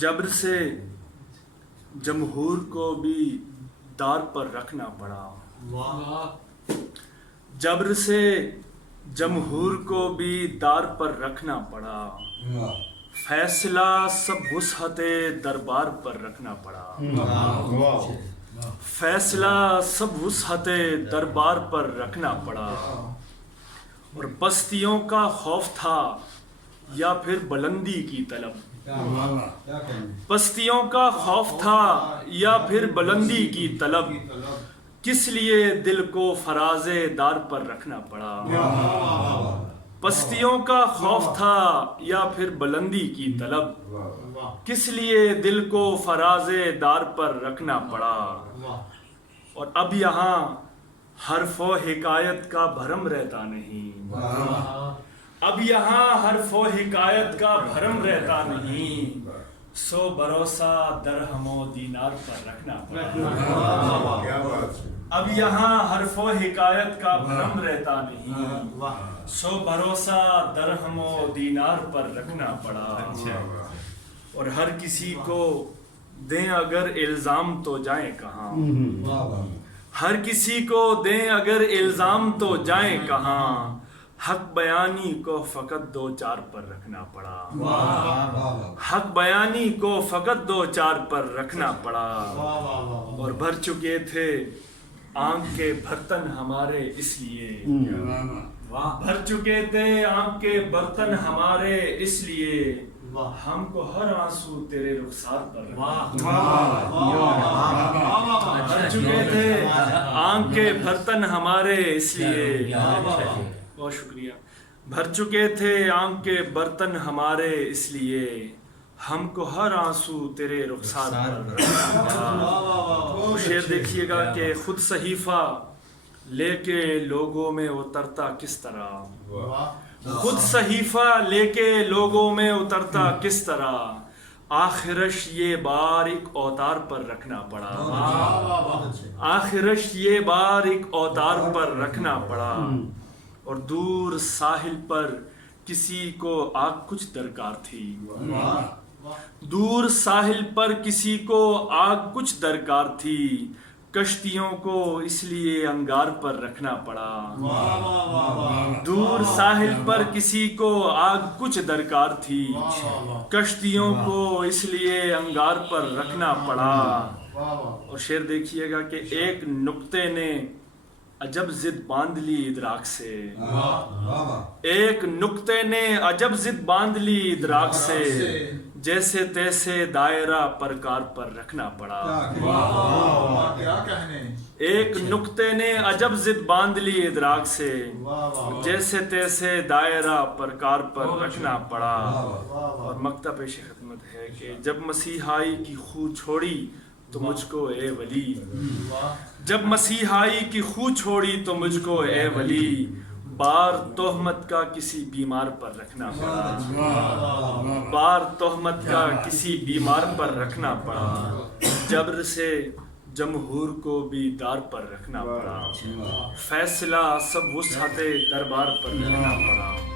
جبر سے جمہور کو بھی دار پر رکھنا پڑا، جبر سے جمہور کو بھی دار پر رکھنا پڑا، فیصلہ سب وسعت دربار پر رکھنا پڑا، فیصلہ سب وسعت دربار پر رکھنا پڑا، اور پستیوں کا خوف تھا یا پھر بلندی کی طلب، پستیوں کا خوف تھا یا پھر بلندی کی طلب، کس لیے دل کو فراز دار پر رکھنا پڑا، پستیوں کا خوف تھا یا پھر بلندی کی طلب، کس لیے دل کو فراز دار پر رکھنا پڑا، اور اب یہاں حرف و حکایت کا بھرم رہتا نہیں، اب یہاں حرف و حکایت کا بھرم رہتا نہیں، سو بھروسہ درہم و دینار پر رکھنا پڑا، اب یہاں حرف و حکایت کا بھرم رہتا نہیں، سو بھروسہ درہم و دینار پر رکھنا پڑا، اور ہر کسی کو دیں اگر الزام تو جائیں کہاں، ہر کسی کو دیں اگر الزام تو جائیں کہاں، حق بیانی کو فقط دو چار پر رکھنا پڑا، حق بیانی کو فقط دو چار پر رکھنا پڑا، اور بھر چکے تھے آنکھ کے برتن ہمارے اس لیے، بھر چکے تھے آنکھ کے برتن ہمارے اس لیے، ہم کو ہر آنسو تیرے رخسار پر بھر چکے تھے آنکھ کے برتن ہمارے اس لیے، بہت شکریہ، بھر چکے تھے آنکھ کے برتن ہمارے اس لیے، ہم کو ہر آنسو تیرے رخسار پر رکھنا پڑا۔ شعر دیکھیے گا کہ خود صحیفہ لے کے لوگوں میں اترتا کس طرح، خود صحیفہ لے کے لوگوں میں اترتا کس طرح، آخرش یہ بار ایک اوتار پر رکھنا پڑا، آخرش یہ بار ایک اوتار پر رکھنا پڑا، اور دور ساحل پر کسی کو آگ کچھ درکار تھی، دور ساحل پر کسی کو آگ کچھ درکار تھی، کشتیوں کو اس لیے انگار پر رکھنا پڑا، دور ساحل پر کسی کو آگ کچھ درکار تھی، کشتیوں کو اس لیے انگار پر رکھنا پڑا، اور شعر دیکھیے گا کہ ایک نقطے نے عجب ضد باندھ لی ادراک سے، ایک نقطے نے عجب ضد باندھ لی ادراک سے، جیسے تیسے دائرہ پرکار پر رکھنا پڑا، ایک نقطے نے عجب ضد باندھ لی ادراک سے، جیسے تیسے دائرہ پرکار پر رکھنا پڑا، اور مقطع پیش خدمت ہے کہ جب مسیحائی کی خو چھوڑی تو مجھ کو اے ولی، جب مسیحائی کی خو چھوڑی تو مجھ کو اے ولی، بار تہمت کا کسی بیمار پر رکھنا پڑا، بار تہمت کا کسی بیمار پر رکھنا پڑا، جبر سے جمہور کو بھی دار پر رکھنا پڑا، فیصلہ سب وسعت دربار پر رکھنا پڑا۔